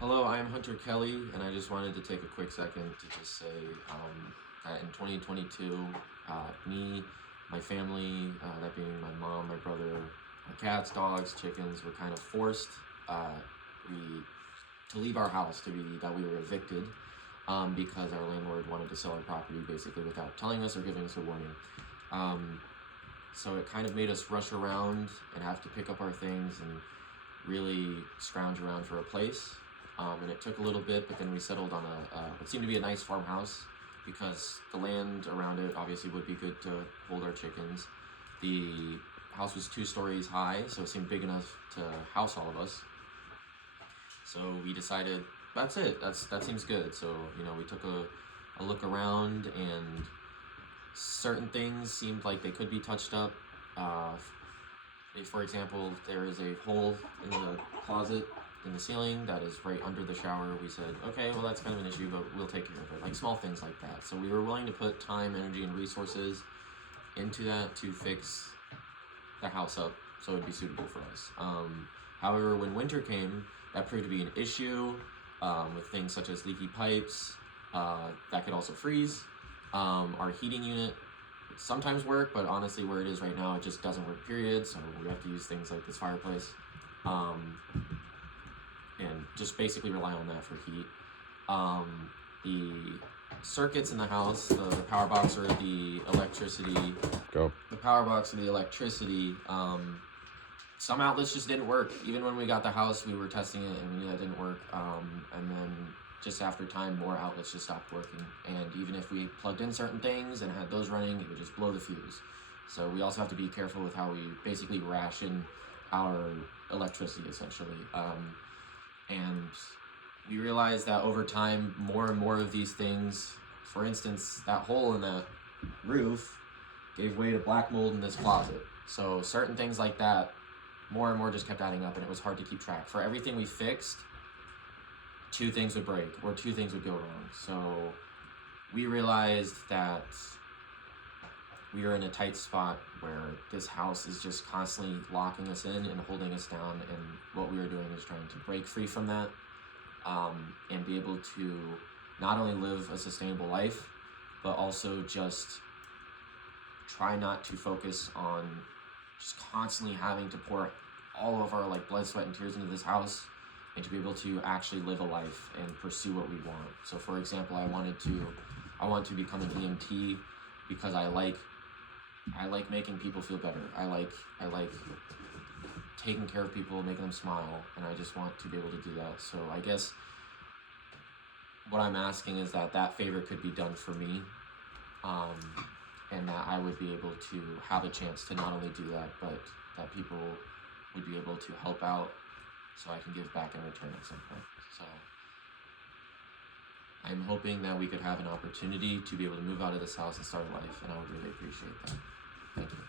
Hello, I'm Hunter Kelley, and I just wanted to take a quick second to just say that in 2022, me, my family, that being my mom, my brother, my cats, dogs, chickens, were kind of forced we to leave our house that we were evicted because our landlord wanted to sell our property basically without telling us or giving us a warning. So it kind of made us rush around and have to pick up our things and really scrounge around for a place. And it took a little bit, but then we settled on what seemed to be a nice farmhouse because the land around it obviously would be good to hold our chickens. The house was 2 stories high, so it seemed big enough to house all of us. So we decided, that's it, that seems good. So, we took a look around, and certain things seemed like they could be touched up. For example, there is a hole in the closet in the ceiling that is right under the shower. We said, okay, well, that's kind of an issue, but we'll take care of it. Like small things like that. So we were willing to put time, energy, and resources into that to fix the house up so it'd be suitable for us. However, when winter came, that proved to be an issue with things such as leaky pipes that could also freeze. Our heating unit sometimes work, but honestly where it is right now, it just doesn't work, period. So we have to use things like this fireplace and just basically rely on that for heat. The circuits in the house, the power box or the electricity, some outlets just didn't work. Even when we got the house, we were testing it and we knew that didn't work. And then just after time, more outlets just stopped working. And even if we plugged in certain things and had those running, it would just blow the fuse. So we also have to be careful with how we basically ration our electricity, essentially. And we realized that over time, more and more of these things, for instance, that hole in that roof gave way to black mold in this closet. So certain things like that, more and more just kept adding up, and it was hard to keep track. For everything we fixed, 2 things would break or 2 things would go wrong. So we realized that we are in a tight spot where this house is just constantly locking us in and holding us down, and what we are doing is trying to break free from that and be able to not only live a sustainable life, but also just try not to focus on just constantly having to pour all of our blood, sweat, and tears into this house, and to be able to actually live a life and pursue what we want. So for example, I want to become an EMT because I like making people feel better. I like taking care of people, making them smile, and I just want to be able to do that. So I guess what I'm asking is that favor could be done for me, and that I would be able to have a chance to not only do that, but that people would be able to help out so I can give back in return at some point. So I'm hoping that we could have an opportunity to be able to move out of this house and start a life, and I would really appreciate that. Thank you.